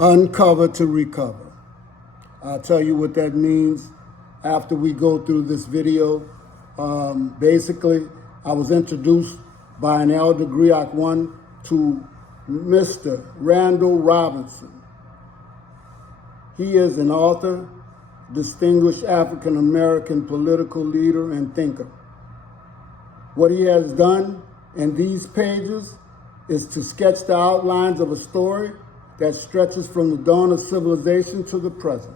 Uncover to recover. I'll tell you what that means after we go through this video. Basically, I was introduced by an elder Griot one to Mr. Randall Robinson. He is an author, distinguished African-American political leader and thinker. What he has done in these pages is to sketch the outlines of a story that stretches from the dawn of civilization to the present.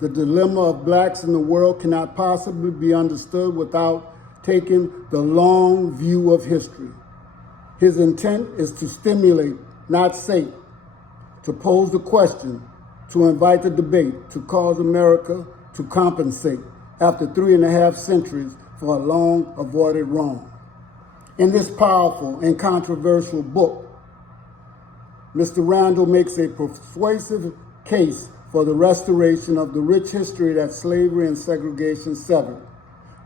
The dilemma of blacks in the world cannot possibly be understood without taking the long view of history. His intent is to stimulate, not sate, to pose the question, to invite the debate, to cause America to compensate after 3.5 centuries for a long avoided wrong. In this powerful and controversial book, Mr. Randall makes a persuasive case for the restoration of the rich history that slavery and segregation severed.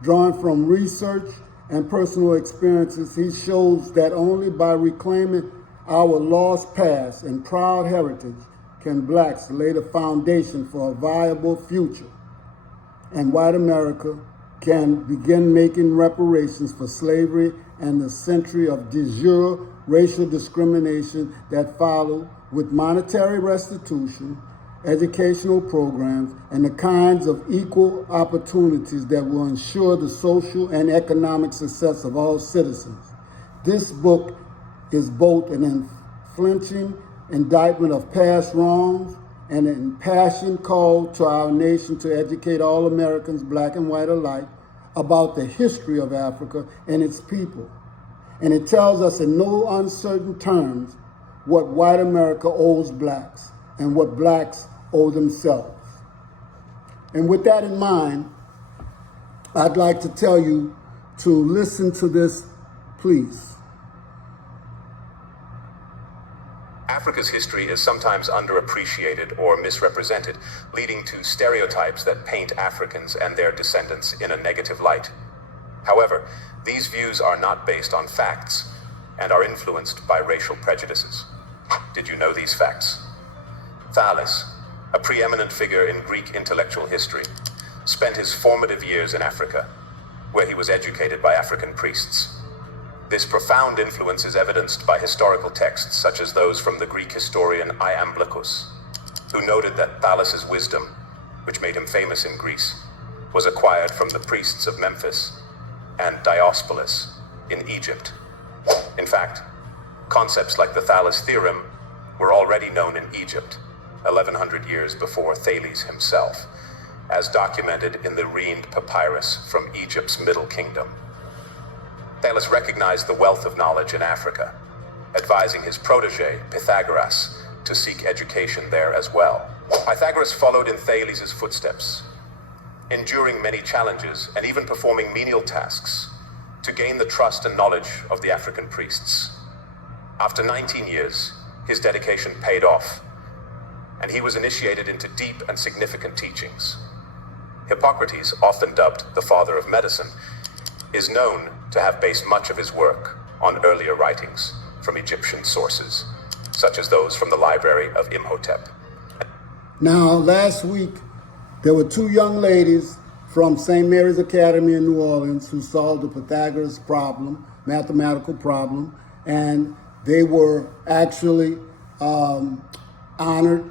Drawing from research and personal experiences, he shows that only by reclaiming our lost past and proud heritage can blacks lay the foundation for a viable future, and white America can begin making reparations for slavery and the century of de jure racial discrimination that followed, with monetary restitution, educational programs, and the kinds of equal opportunities that will ensure the social and economic success of all citizens. This book is both an unflinching indictment of past wrongs and an impassioned call to our nation to educate all Americans, black and white alike, about the history of Africa and its people. And it tells us in no uncertain terms what white America owes blacks and what blacks owe themselves. And with that in mind, I'd like to tell you to listen to this, please. Africa's history is sometimes underappreciated or misrepresented, leading to stereotypes that paint Africans and their descendants in a negative light. However, these views are not based on facts and are influenced by racial prejudices. Did you know these facts? Thales, a preeminent figure in Greek intellectual history, spent his formative years in Africa, where he was educated by African priests. This profound influence is evidenced by historical texts such as those from the Greek historian Iamblichus, who noted that Thales's wisdom, which made him famous in Greece, was acquired from the priests of Memphis and Diospolis in Egypt. In fact, concepts like the Thales theorem were already known in Egypt 1100 years before Thales himself, as documented in the Rhind papyrus from Egypt's Middle Kingdom. Thales recognized the wealth of knowledge in Africa, advising his protege, Pythagoras, to seek education there as well. Pythagoras followed in Thales' footsteps, enduring many challenges and even performing menial tasks to gain the trust and knowledge of the African priests. After 19 years, his dedication paid off, and he was initiated into deep and significant teachings. Hippocrates, often dubbed the father of medicine, is known to have based much of his work on earlier writings from Egyptian sources, such as those from the library of Imhotep. Now, last week, there were 2 young ladies from St. Mary's Academy in New Orleans who solved the Pythagoras problem, mathematical problem, and they were actually honored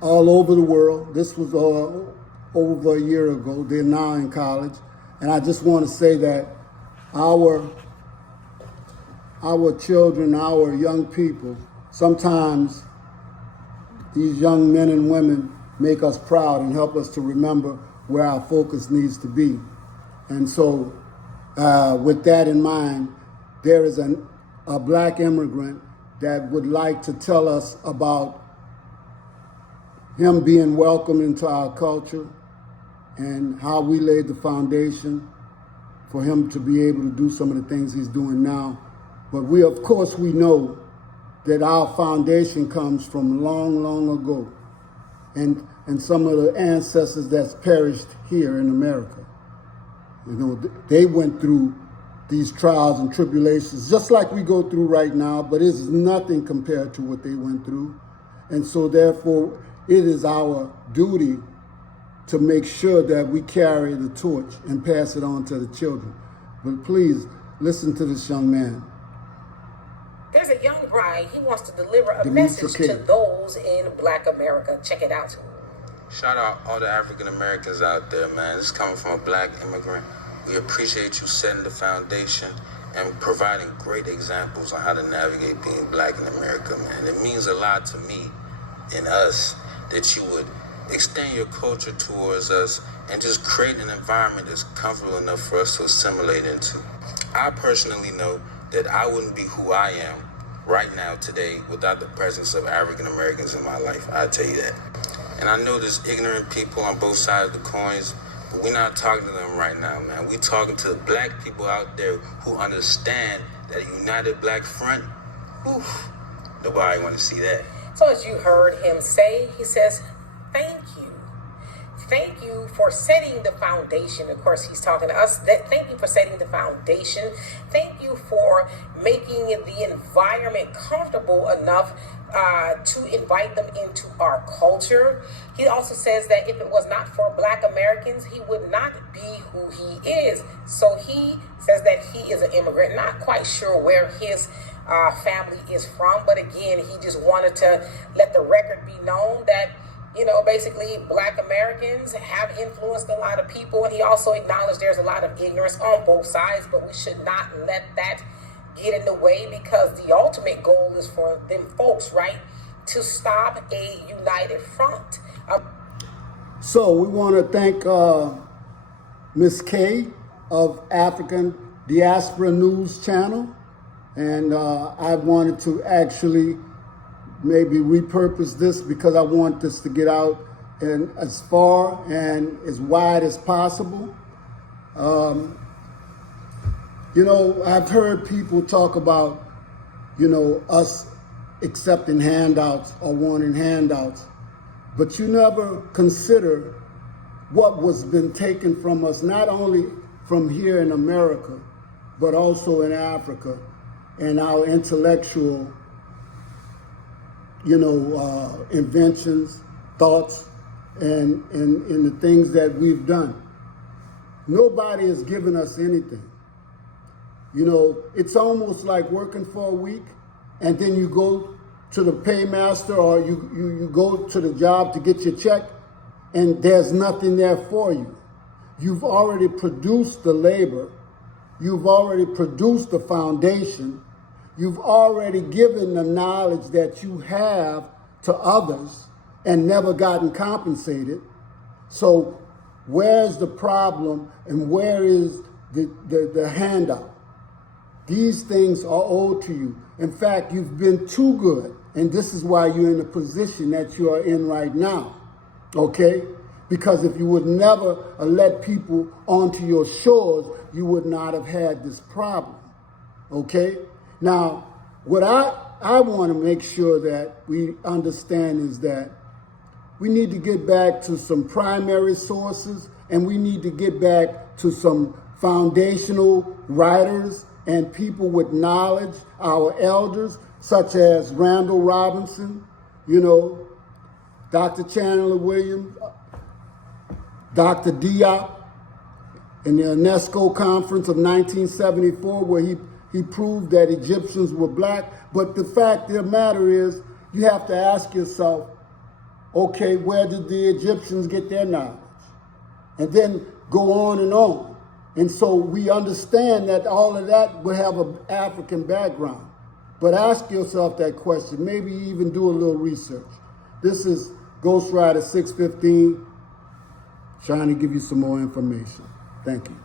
all over the world. This was over a year ago. They're now in college. And I just want to say that our children, our young people, sometimes these young men and women make us proud and help us to remember where our focus needs to be. And so with that in mind, there is a black immigrant that would like to tell us about him being welcomed into our culture and how we laid the foundation for him to be able to do some of the things he's doing now. But we, of course, we know that our foundation comes from long, long ago, and some of the ancestors that's perished here in America. You know, they went through these trials and tribulations just like we go through right now, but it's nothing compared to what they went through. And so therefore, it is our duty to make sure that we carry the torch and pass it on to the children. But please, listen to this young man. There's a young bride. He wants to deliver a Demetra message to King. those in Black America. Check it out. Shout out all the African Americans out there, man. This is coming from a Black immigrant. We appreciate you setting the foundation and providing great examples on how to navigate being Black in America, man. It means a lot to me and us that you would extend your culture towards us and just create an environment that's comfortable enough for us to assimilate into. I personally know that I wouldn't be who I am right now today without the presence of African Americans in my life. I tell you that. And I know there's ignorant people on both sides of the coins, but we're not talking to them right now, man. We're talking to the Black people out there who understand that a united Black front, oof, nobody want to see that. So as you heard him say, he says, thank you. Thank you for setting the foundation. Of course, he's talking to us. Thank you for setting the foundation. Thank you for making the environment comfortable enough to invite them into our culture. He also says that if it was not for Black Americans, he would not be who he is. So he says that he is an immigrant, not quite sure where his family is from. But again, he just wanted to let the record be known that, you know, basically Black Americans have influenced a lot of people. And he also acknowledged there's a lot of ignorance on both sides, but we should not let that get in the way, because the ultimate goal is for them folks, right, to stop a united front. So we want to thank Ms. K of African Diaspora News Channel. And I wanted to actually maybe repurpose this because I want this to get out and as far and as wide as possible. You know, I've heard people talk about, you know, us accepting handouts or wanting handouts, but you never consider what was been taken from us, not only from here in America, but also in Africa, and our intellectual, you know, inventions, thoughts, and the things that we've done. Nobody has given us anything. You know, it's almost like working for a week and then you go to the paymaster or you go to the job to get your check and there's nothing there for you. You've already produced the labor. You've already produced the foundation. You've already given the knowledge that you have to others and never gotten compensated. So where's the problem and where is the handout? These things are owed to you. In fact, you've been too good, and this is why you're in the position that you are in right now, okay? Because if you would never let people onto your shores, you would not have had this problem, okay? Now, what I want to make sure that we understand is that we need to get back to some primary sources, and we need to get back to some foundational writers and people with knowledge, our elders, such as Randall Robinson, you know, Dr. Chandler Williams, Dr. Diop, in the UNESCO conference of 1974, where he proved that Egyptians were Black. But the fact of the matter is, you have to ask yourself, okay, where did the Egyptians get their knowledge? And then go on and on. And so we understand that all of that will have an African background. But ask yourself that question, maybe even do a little research. This is Ghost Rider 615, trying to give you some more information. Thank you.